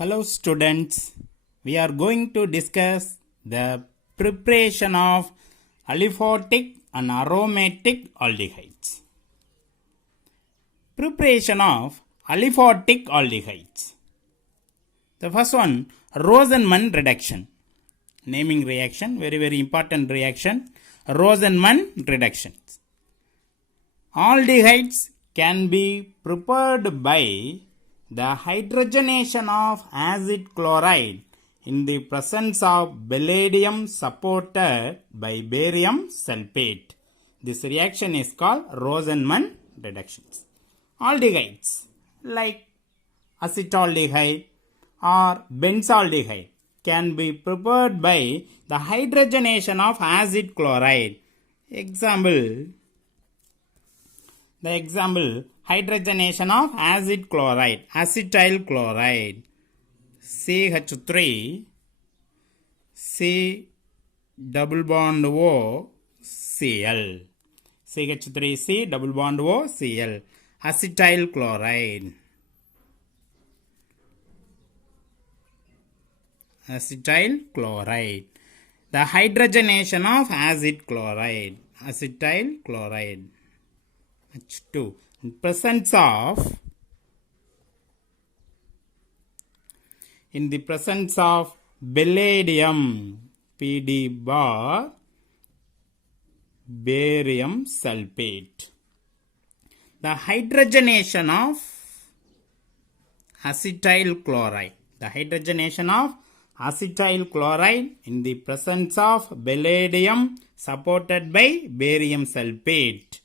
Hello students, we are going to discuss the preparation of aliphatic and aromatic aldehydes. Preparation of aliphatic aldehydes. The first one, Rosenman reduction. Naming reaction, very important reaction. Rosenman reductions. Aldehydes can be prepared by the hydrogenation of acid chloride in the presence of palladium supported by barium sulfate. This reaction is called Rosenman reductions. Aldehydes like acetaldehyde or benzaldehyde can be prepared by the hydrogenation of acid chloride. Example, hydrogenation of acid chloride, acetyl chloride, CH3, C double bond O, Cl, CH3C double bond O, Cl, acetyl chloride, the hydrogenation of acid chloride, acetyl chloride, H2. In presence of palladium, Pd bar, barium sulfate. The hydrogenation of acetyl chloride. In the presence of palladium supported by barium sulfate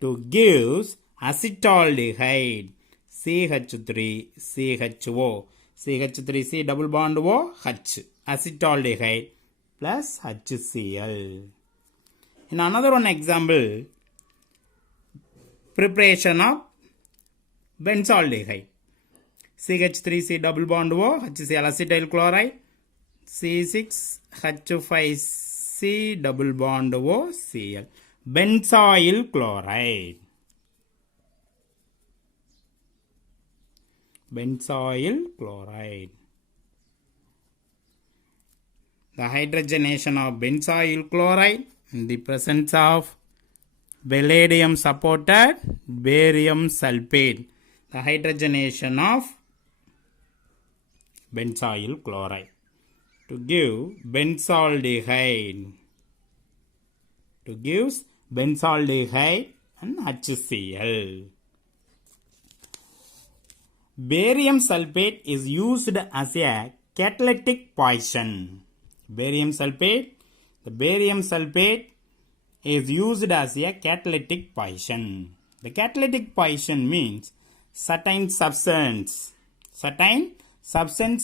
to give acetaldehyde, CH3CHO, CH3C double bond O, H, acetaldehyde plus HCl. In another one example, preparation of benzaldehyde, CH3C double bond O, HCl acetyl chloride, C6H5C double bond O, Cl, benzoyl chloride. The hydrogenation of benzoyl chloride in the presence of palladium supported barium sulfate. The hydrogenation of benzoyl chloride to give benzaldehyde. And HCl. Barium sulfate is used as a catalytic poison. The barium sulfate is used as a catalytic poison. The catalytic poison means certain substance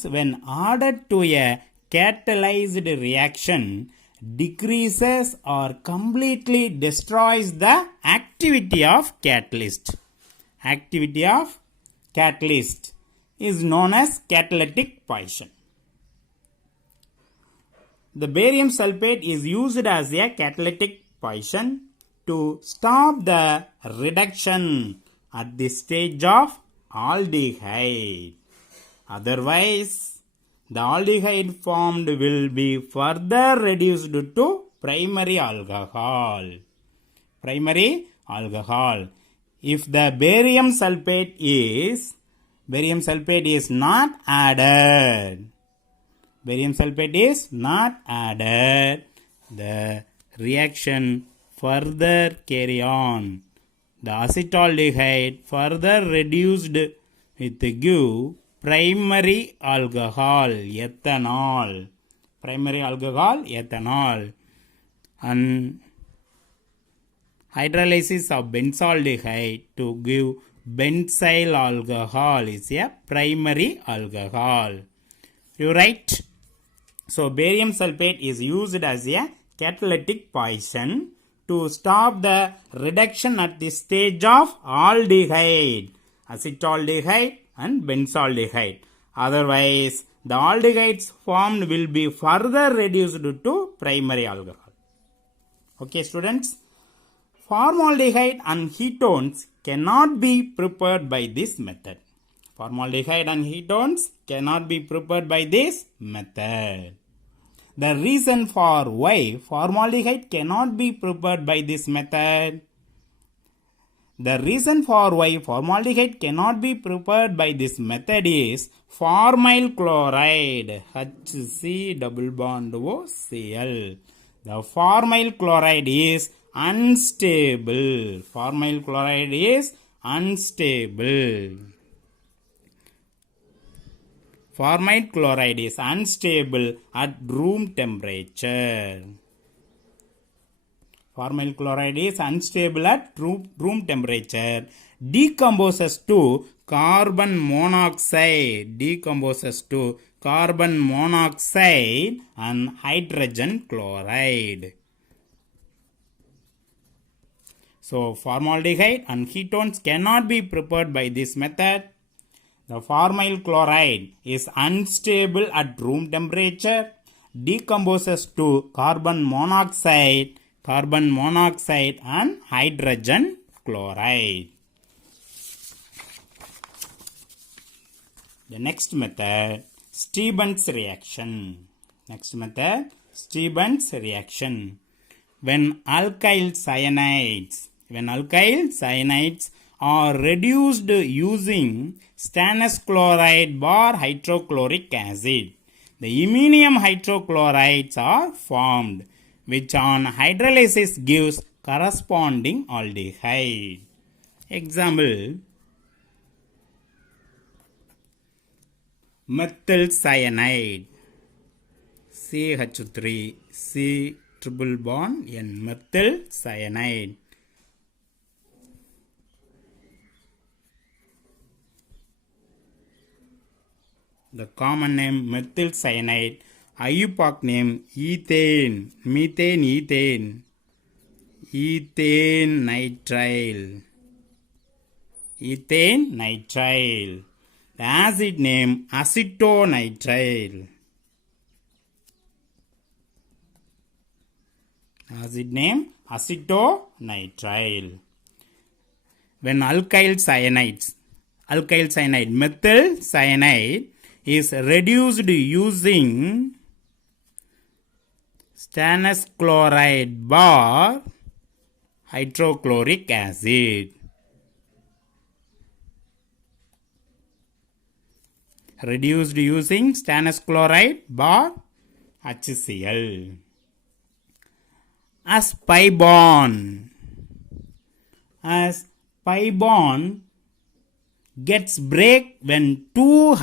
when added to a catalyzed reaction decreases or completely destroys the activity of catalyst. Is known as catalytic poison. The barium sulfate is used as a catalytic poison to stop the reduction at the stage of aldehyde. Otherwise, the aldehyde formed will be further reduced to primary alcohol. If the barium sulfate is not added, the reaction further carry on. The acetaldehyde further reduced with give primary alcohol, ethanol. And hydrolysis of benzaldehyde to give benzyl alcohol is a primary alcohol. You write. So barium sulfate is used as a catalytic poison to stop the reduction at the stage of aldehyde, acetaldehyde and benzaldehyde. Otherwise, the aldehydes formed will be further reduced to primary alcohol. Okay, students. Formaldehyde and ketones cannot be prepared by this method. Formaldehyde and ketones cannot be prepared by this method. The reason for why formaldehyde cannot be prepared by this method. The reason for why formaldehyde cannot be prepared by this method is formyl chloride, HC double bond OCl. The formyl chloride is unstable. Formyl chloride is unstable. Formyl chloride is unstable at room temperature. Formyl chloride is unstable at room temperature. Decomposes to carbon monoxide. Decomposes to carbon monoxide and hydrogen chloride. So formaldehyde and ketones cannot be prepared by this method. The formyl chloride is unstable at room temperature, decomposes to carbon monoxide and hydrogen chloride. The next method, Stevens reaction. Next method, Stevens reaction. When alkyl cyanides are reduced using stannous chloride bar hydrochloric acid, the iminium hydrochlorides are formed, which on hydrolysis gives corresponding aldehyde. Example, methyl cyanide, CH3, C triple bond N, methyl cyanide. The common name methyl cyanide, IUPAC name ethane, methane, ethane nitrile. The acid name acetonitrile. Acid name acetonitrile. When alkyl cyanide, methyl cyanide is reduced using stannous chloride bar hydrochloric acid. Reduced using stannous chloride bar HCl. As pi bond gets break when two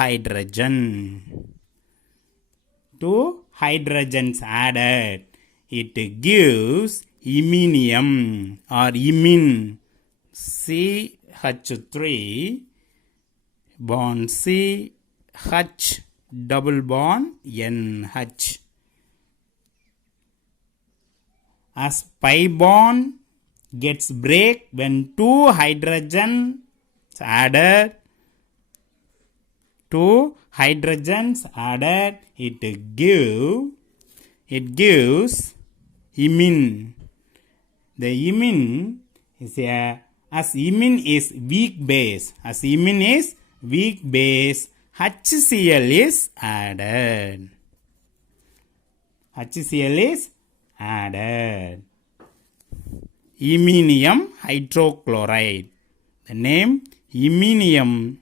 hydrogens added, it gives iminium or imine, CH3 bond CH double bond NH. As pi bond gets break when two hydrogens added, it gives imine. The imine is as imine is weak base, HCl is added. Iminium hydrochloride. The name iminium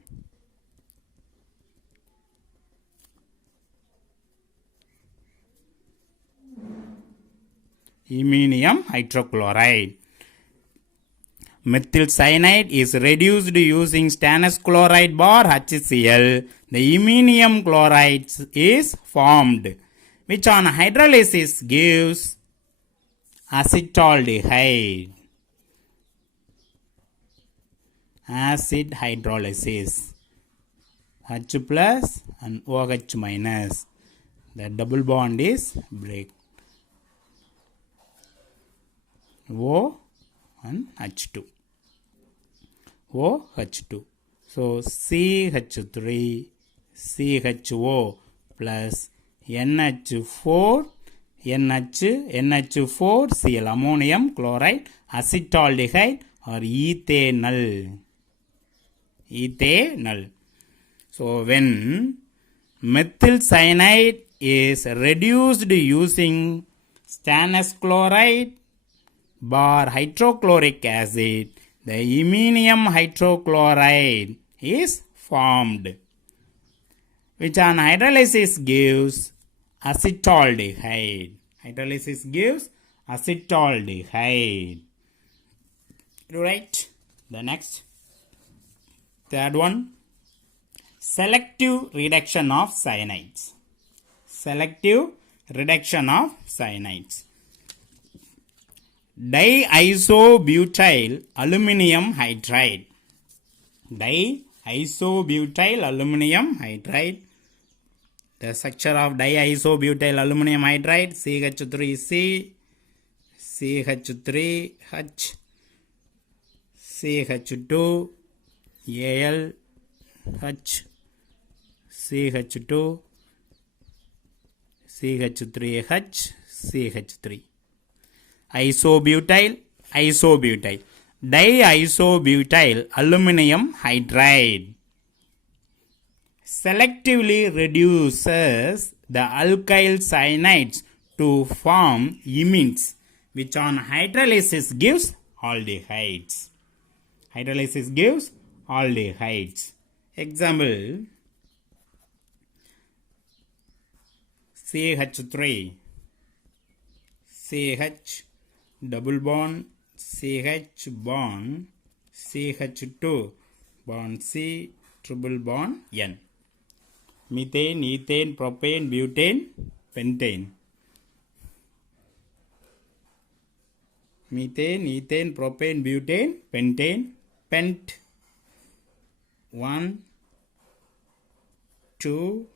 hydrochloride. Methyl cyanide is reduced using stannous chloride bar HCl. The iminium chloride is formed, which on hydrolysis gives acetaldehyde. Acid hydrolysis, H plus and OH minus. The double bond is break. O and H2. OH2. So CH3 CHO plus NH4 NH4Cl, ammonium chloride, acetaldehyde or ethanol. So when methyl cyanide is reduced using stannous chloride bar hydrochloric acid, the iminium hydrochloride is formed, which on hydrolysis gives acetaldehyde. Hydrolysis gives acetaldehyde. Right? The next, third one, selective reduction of cyanides. Selective reduction of cyanides. Diisobutyl aluminum hydride. Diisobutyl aluminum hydride. The structure of diisobutyl aluminum hydride: CH3C, CH3H, CH2, AlH, CH2, CH3H, CH3. Isobutyl, isobutyl. Diisobutyl aluminum hydride selectively reduces the alkyl cyanides to form imines, which on hydrolysis gives aldehydes. Hydrolysis gives aldehydes. Example, CH3, CH double bond, CH bond, CH2 bond C triple bond N. Methane, ethane, propane, butane, pentane. Methane, ethane, propane, butane, pentane, pent. 1, 2,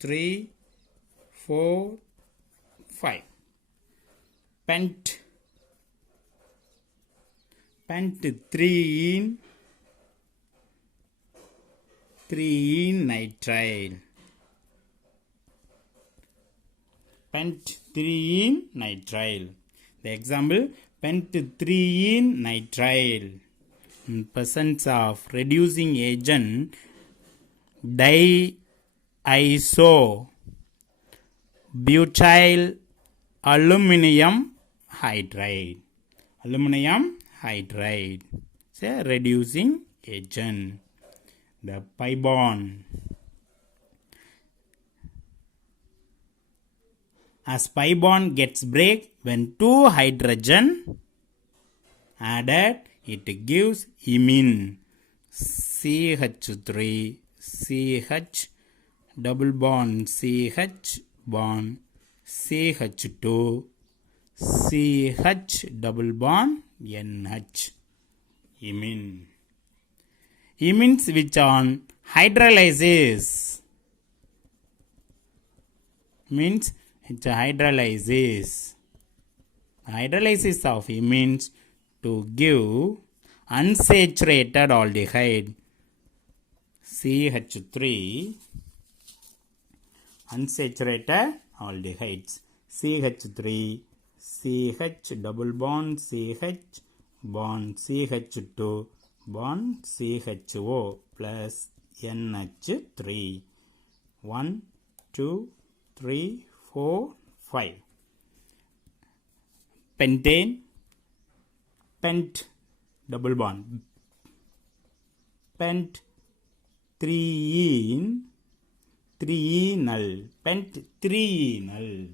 3, 4, 5. Pent. Pent 3-ene. 3-ene nitrile. Pent 3-ene nitrile. The example, pent 3-ene nitrile. In presence of reducing agent diisobutyl aluminum hydride. Aluminum hydride. It's a reducing agent. The pi bond. As pi bond gets break when 2 hydrogen added, it gives imine. CH3, CH double bond, CH bond, CH2, CH double bond, NH. Imine. Imines which on hydrolysis means it's a hydrolysis. Hydrolysis of imines to give unsaturated aldehyde CH3, unsaturated aldehydes CH3, CH double bond, CH bond, CH2 bond, CHO plus NH3. 1, 2, 3, 4, 5. Pentane, pent double bond, pent 3-ene, 3-enal, pent 3-enal,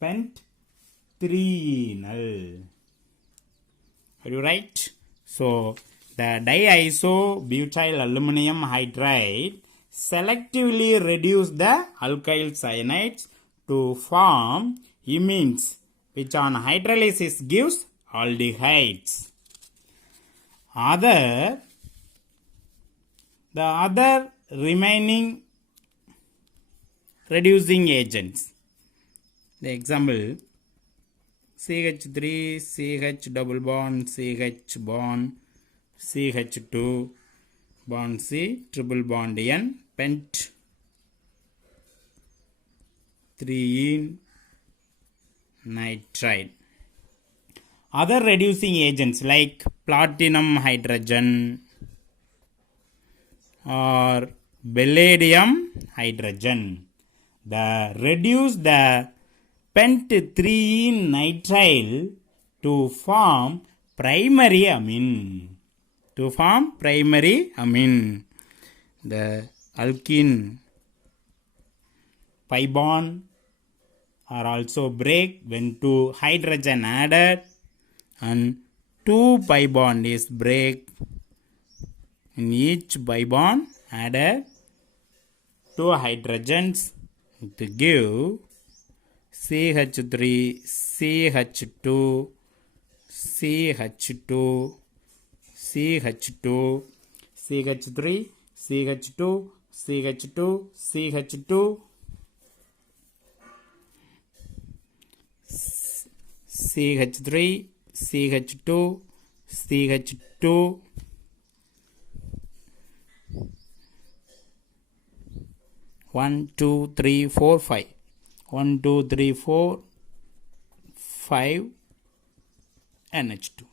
pent 3-enal. Are you right? So the diisobutyl aluminum hydride selectively reduce the alkyl cyanides to form imines, which on hydrolysis gives aldehydes. The other remaining reducing agents. The example, CH3, CH double bond, CH bond, CH2 bond C triple bond N, pent 3-ene nitride. Other reducing agents like platinum hydrogen, or palladium hydrogen. Reduce the pent-3 nitrile to form primary amine. To form primary amine. The alkene pi bond are also break when 2 hydrogen added, and 2 pi bond is break in each pi bond added 2 hydrogens to give CH3, CH2, CH2, CH2, CH3, CH2, CH2, CH2, CH3, CH2, CH2, one, two, three, four, five. 1, 2, 3, 4, 5 NH2.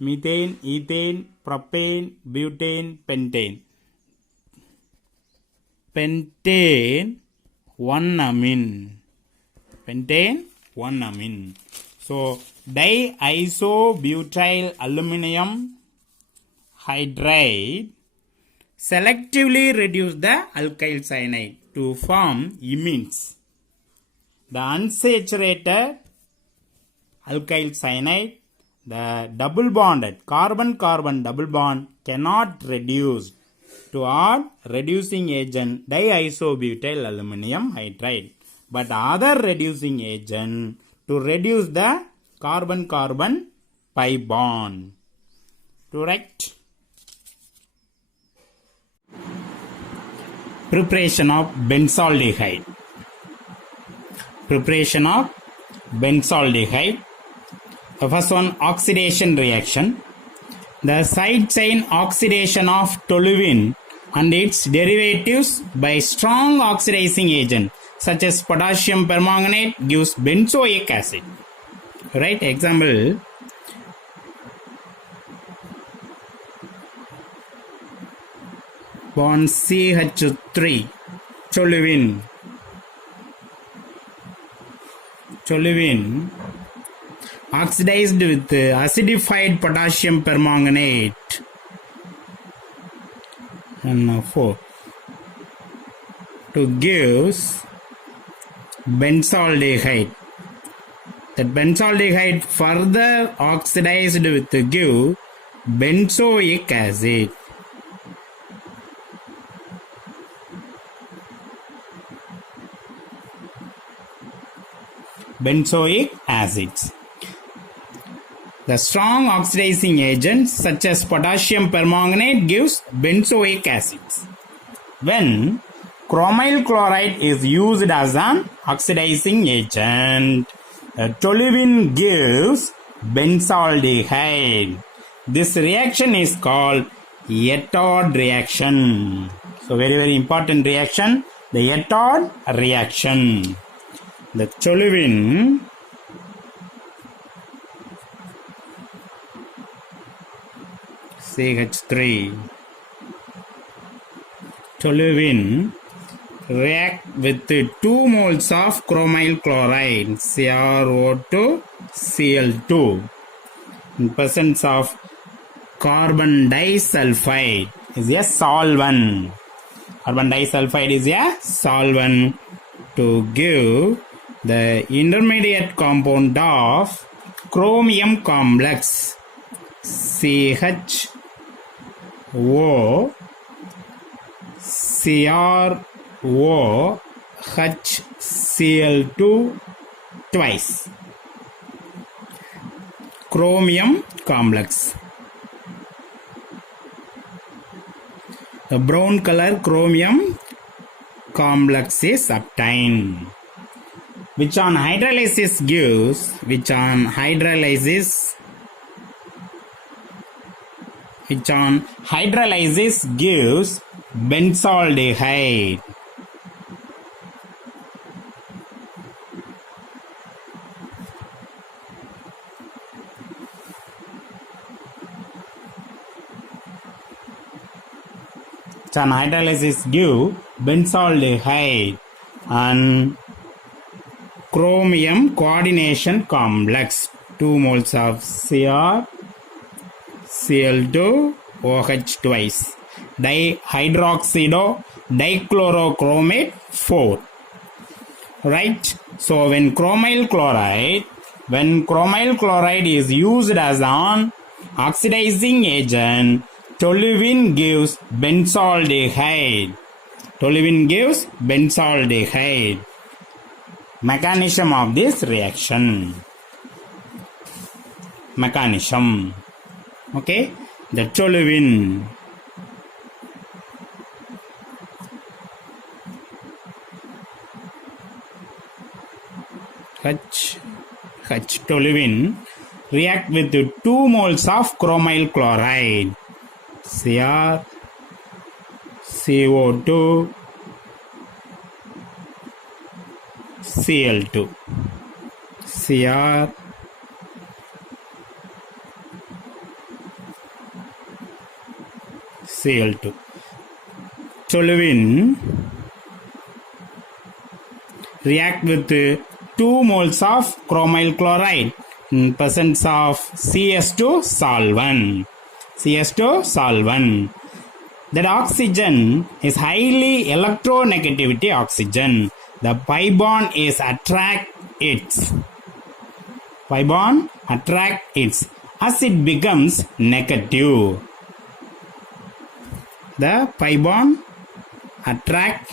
Methane, ethane, propane, butane, pentane. Pentane, 1 amine. Pentane, 1 amine. So, diisobutyl aluminum hydride selectively reduce the alkyl cyanide to form imines. The unsaturated alkyl cyanide, the double bonded carbon-carbon double bond cannot reduce to add reducing agent diisobutyl aluminum hydride, but other reducing agent to reduce the carbon-carbon pi bond. Correct? Preparation of benzaldehyde. Preparation of benzaldehyde. The first one, oxidation reaction. The side chain oxidation of toluene and its derivatives by strong oxidizing agent such as potassium permanganate gives benzoic acid. Right? Example. Bond CH3, toluene. Toluene oxidized with acidified potassium permanganate. And 4 to give benzaldehyde. That benzaldehyde further oxidized with give benzoic acid. Benzoic acids. The strong oxidizing agents such as potassium permanganate gives benzoic acids. When chromyl chloride is used as an oxidizing agent, toluene gives benzaldehyde. This reaction is called Etard reaction. So very important reaction, the Etard reaction. The toluene CH3 toluene react with 2 moles of chromyl chloride CrO2 Cl2 in presence of carbon disulfide is a solvent. Carbon disulfide is a solvent to give the intermediate compound of chromium complex CHO CrO HCl2 twice. Chromium complex. The brown color chromium complex is obtained. Which on hydrolysis gives benzaldehyde. Chan hydrolysis give benzaldehyde and chromium coordination complex 2 moles of Cr Cl2 OH twice dihydroxido dichlorochromate 4, right? So when chromyl chloride is used as an oxidizing agent, toluene gives benzaldehyde. Mechanism of this reaction. Okay, the toluene. Toluene react with 2 moles of chromyl chloride, Cr CO2 Cl2, Cr Cl2. Toluene react with 2 moles of chromyl chloride in presence of CS2 solvent. That oxygen is highly electronegativity oxygen. The pi bond is attract its as it becomes negative. The pi bond attract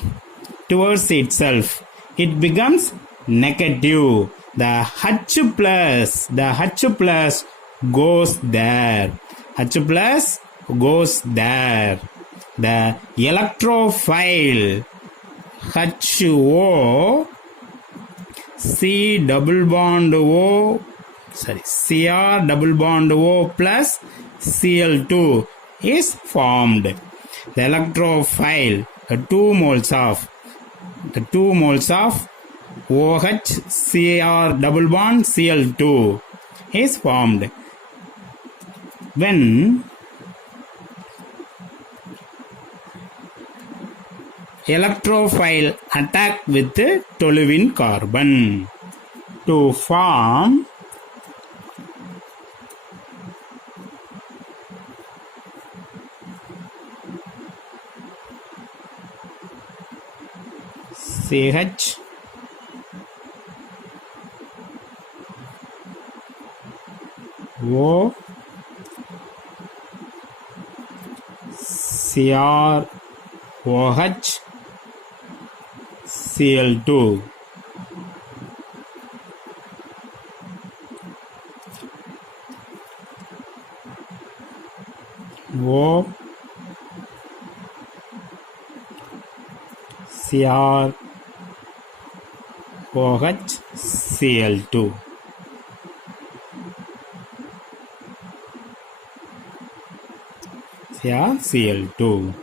towards itself. It becomes negative. The H plus goes there. The electrophile HO Cr double bond O plus Cl2 is formed. The electrophile, the 2 moles of OH Cr double bond Cl2 is formed. When electrophile attack with toluene carbon to form CH O Cr OH Cl2. O Cr OH Cl2. Cl2.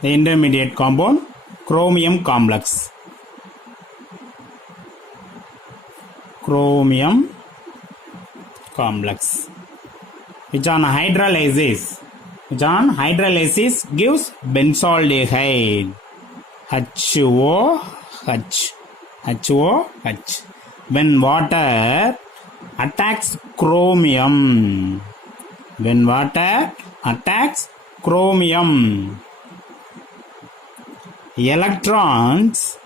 The intermediate compound chromium complex. Which on hydrolysis gives benzaldehyde HOH. When water attacks chromium, electrons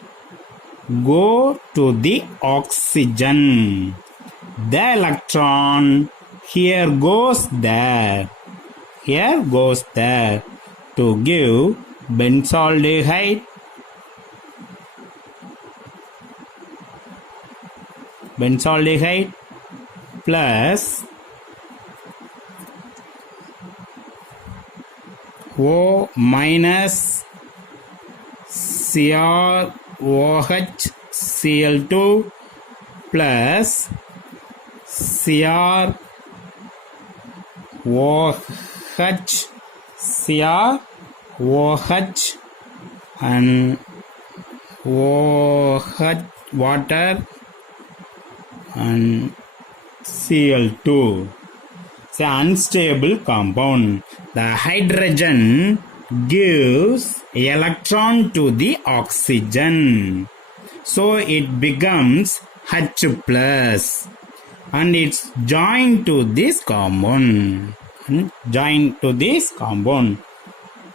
go to the oxygen. The electron here goes there to give benzaldehyde plus O minus CrOH Cl2 plus CrOH and OH water and Cl2. It's an unstable compound. The hydrogen gives electron to the oxygen. So it becomes H plus and it's joined to this compound. Joined to this compound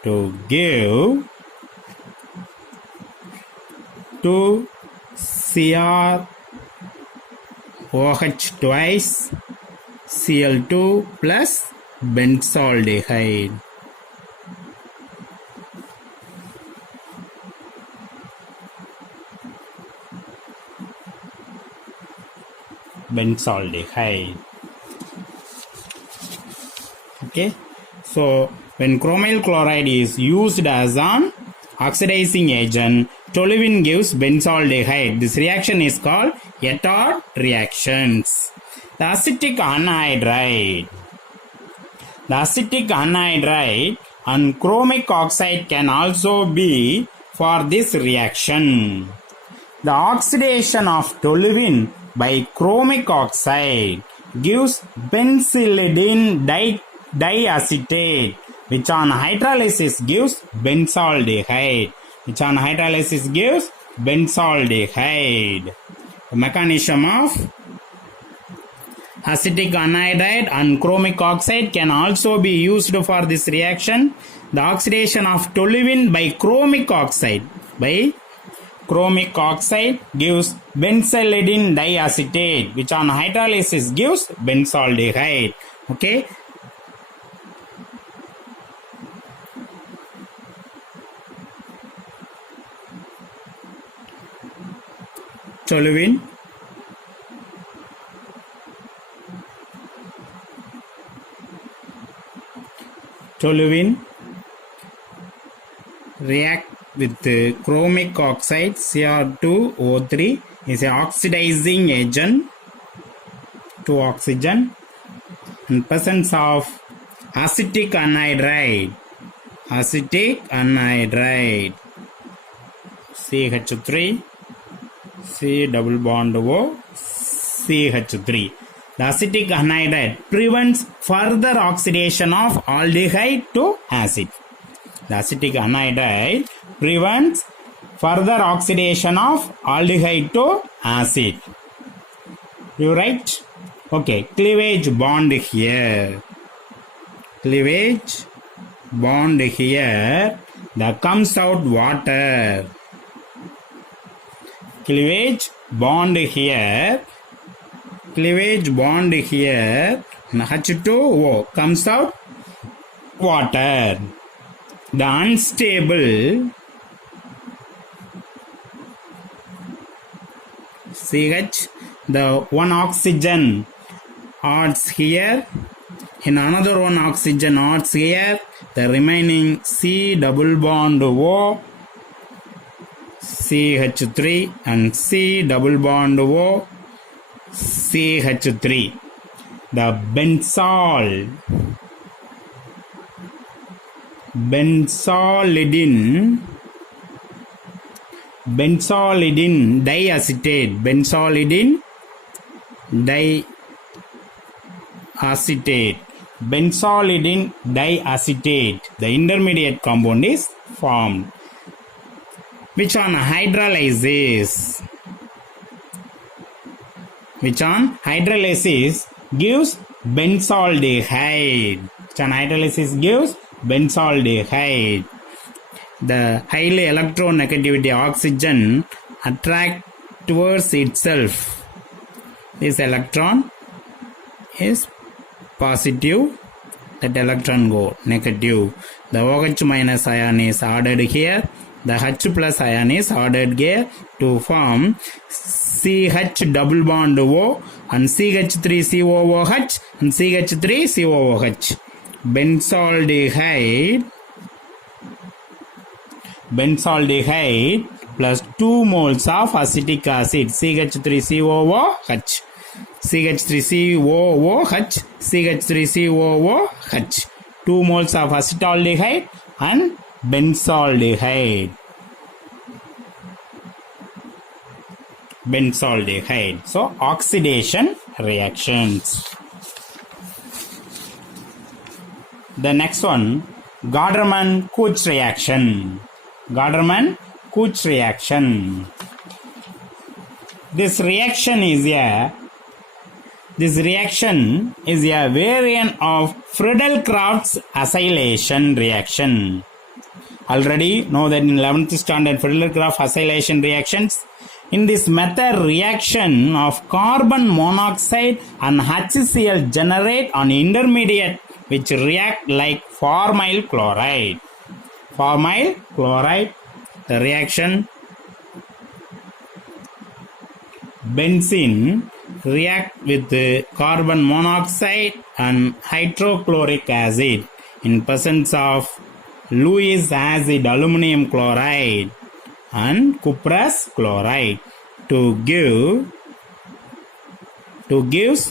to give to CrOH twice Cl2 plus benzaldehyde. Benzaldehyde. Okay, so when chromyl chloride is used as an oxidizing agent, toluene gives benzaldehyde. This reaction is called Ettard reactions. The acetic anhydride. The acetic anhydride and chromic oxide can also be for this reaction. The oxidation of toluene by chromic oxide gives benzylidene diacetate, which on hydrolysis gives benzaldehyde. Which on hydrolysis gives benzaldehyde. The mechanism of acetic anhydride and chromic oxide can also be used for this reaction. The oxidation of toluene by chromic oxide gives benzylidene diacetate, which on hydrolysis gives benzaldehyde. Okay. Toluene react with chromic oxide Cr2O3 is an oxidizing agent to oxygen, and presence of acetic anhydride CH3 C double bond O CH3. The acetic anhydride prevents further oxidation of aldehyde to acid. The acetic anhydride prevents further oxidation of aldehyde to acid. You write? Okay, cleavage bond here. Cleavage bond here. That comes out water. Cleavage bond here. Cleavage bond here. H2O comes out water. The unstable CH, the one oxygen adds here, in another one oxygen adds here, the remaining C double bond O CH3 and C double bond O CH3. The benzylidene diacetate, benzylidene diacetate, the intermediate compound is formed, which on hydrolysis gives benzaldehyde. The highly electronegativity oxygen attract towards itself. This electron is positive, that electron go negative. The OH minus ion is added here. The H plus ion is added here to form CH double bond O and CH3COOH and CH3COOH. Benzaldehyde plus 2 moles of acetic acid CH3COOH. CH3COOH, CH3COOH. 2 moles of acetaldehyde and benzaldehyde. So oxidation reactions. The next one, Garderman-Couch reaction. Garderman-Couch reaction. This reaction is a variant of Friedel-Crafts acylation reaction. Already know that in 11th standard Friedel-Crafts acylation reactions. In this method, reaction of carbon monoxide and HCl generate an intermediate which react like formyl chloride. The reaction benzene react with carbon monoxide and hydrochloric acid in presence of Lewis acid, aluminum chloride and cuprous chloride to gives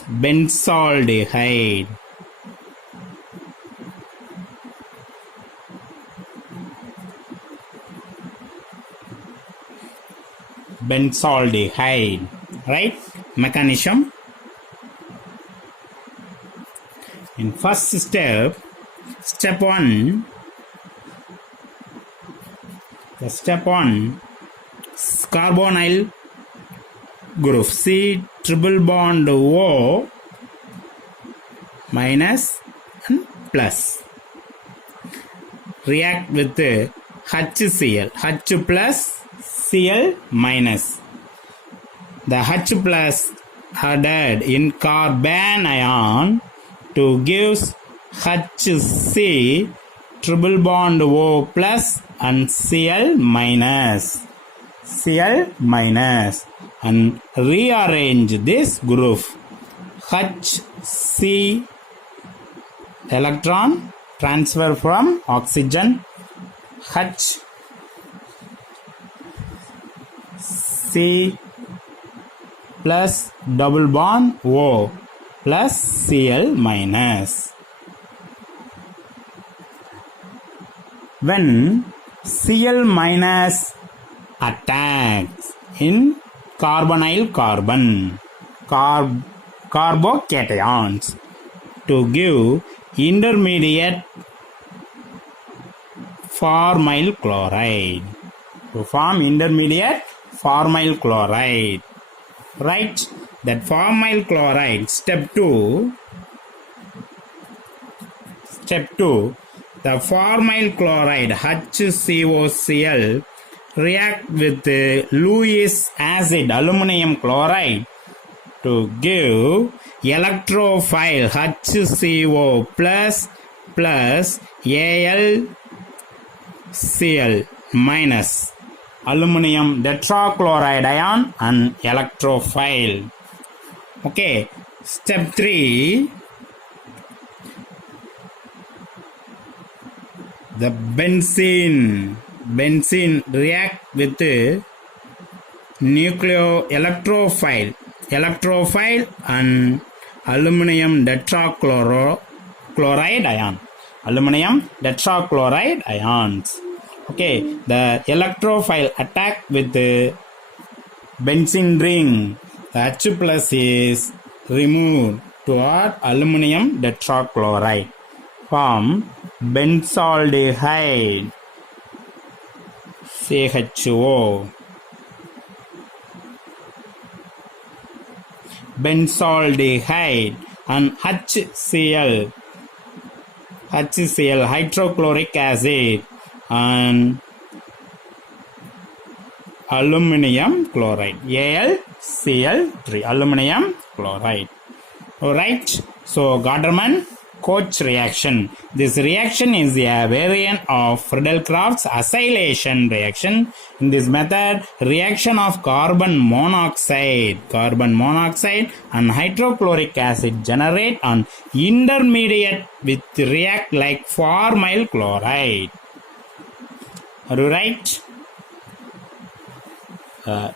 benzaldehyde. Benzaldehyde, right? Mechanism. In first step 1, carbonyl group C triple bond O minus and plus react with HCl, H plus Cl minus. The H plus added in carbon ion to gives HC triple bond O plus and Cl minus and rearrange this group. Hc electron transfer from oxygen, Hc plus double bond O plus Cl minus. When Cl minus attacks in carbonyl carbon carbocations to give intermediate formyl chloride, to form intermediate formyl chloride, right? That formyl chloride, step 2, the formyl chloride HCOCl react with Lewis acid, aluminum chloride to give electrophile HCO plus AlCl minus aluminum tetrachloride ion and electrophile. Okay, step 3, the benzene react with electrophile and aluminum tetrachloride ions. Okay, the electrophile attack with the benzene ring. The H plus is removed to add aluminum tetrachloride. Form benzaldehyde, CHO. Benzaldehyde and HCl, hydrochloric acid and aluminum chloride, AlCl3, aluminum chloride. Alright, so Garderman-Couch reaction. This reaction is a variant of Friedel-Crafts acylation reaction. In this method, reaction of carbon monoxide and hydrochloric acid generate an intermediate with react like formyl chloride. Are you right?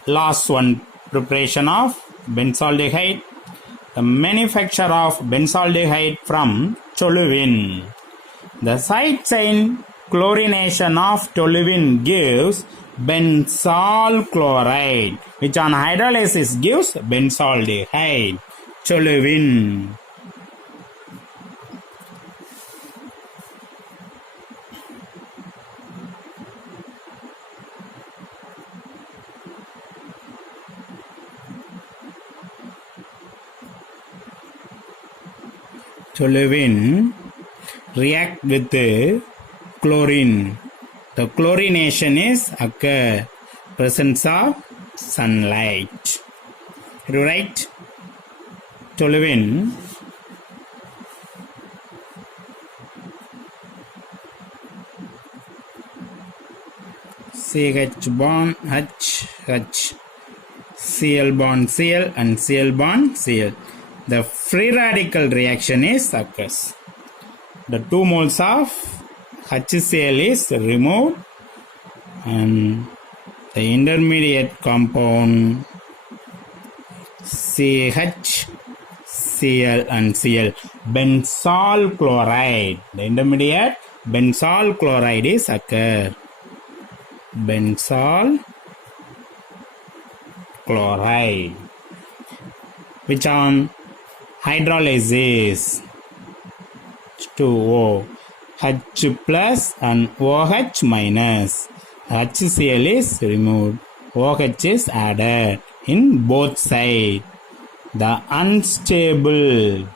Last one, preparation of benzaldehyde. The manufacture of benzaldehyde from toluene. The side chain chlorination of toluene gives benzal chloride, which on hydrolysis gives benzaldehyde. Toluene. toluene react with chlorine. The chlorination is occur presence of sunlight. You write toluene CH bond H H, Cl bond Cl and Cl bond Cl. The free radical reaction is occurs. The 2 moles of HCl is removed and the intermediate compound CH, Cl and Cl, benzol chloride. The intermediate benzol chloride is occur. Benzol chloride, which on hydrolysis 2O, H plus and OH minus. HCl is removed, OH is added in both sides. The unstable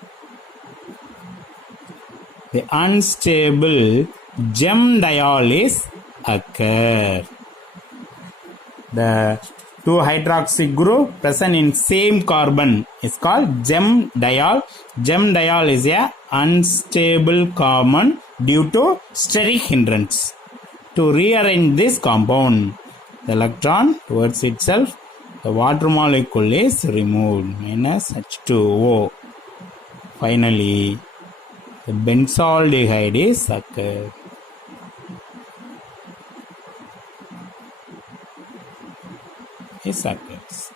gem diol is occur. The 2 hydroxy group present in same carbon is called gem diol. Gem diol is a unstable carbon due to steric hindrance. To rearrange this compound, the electron towards itself, the water molecule is removed, minus H2O. Finally, the benzaldehyde is occurred. It occurs.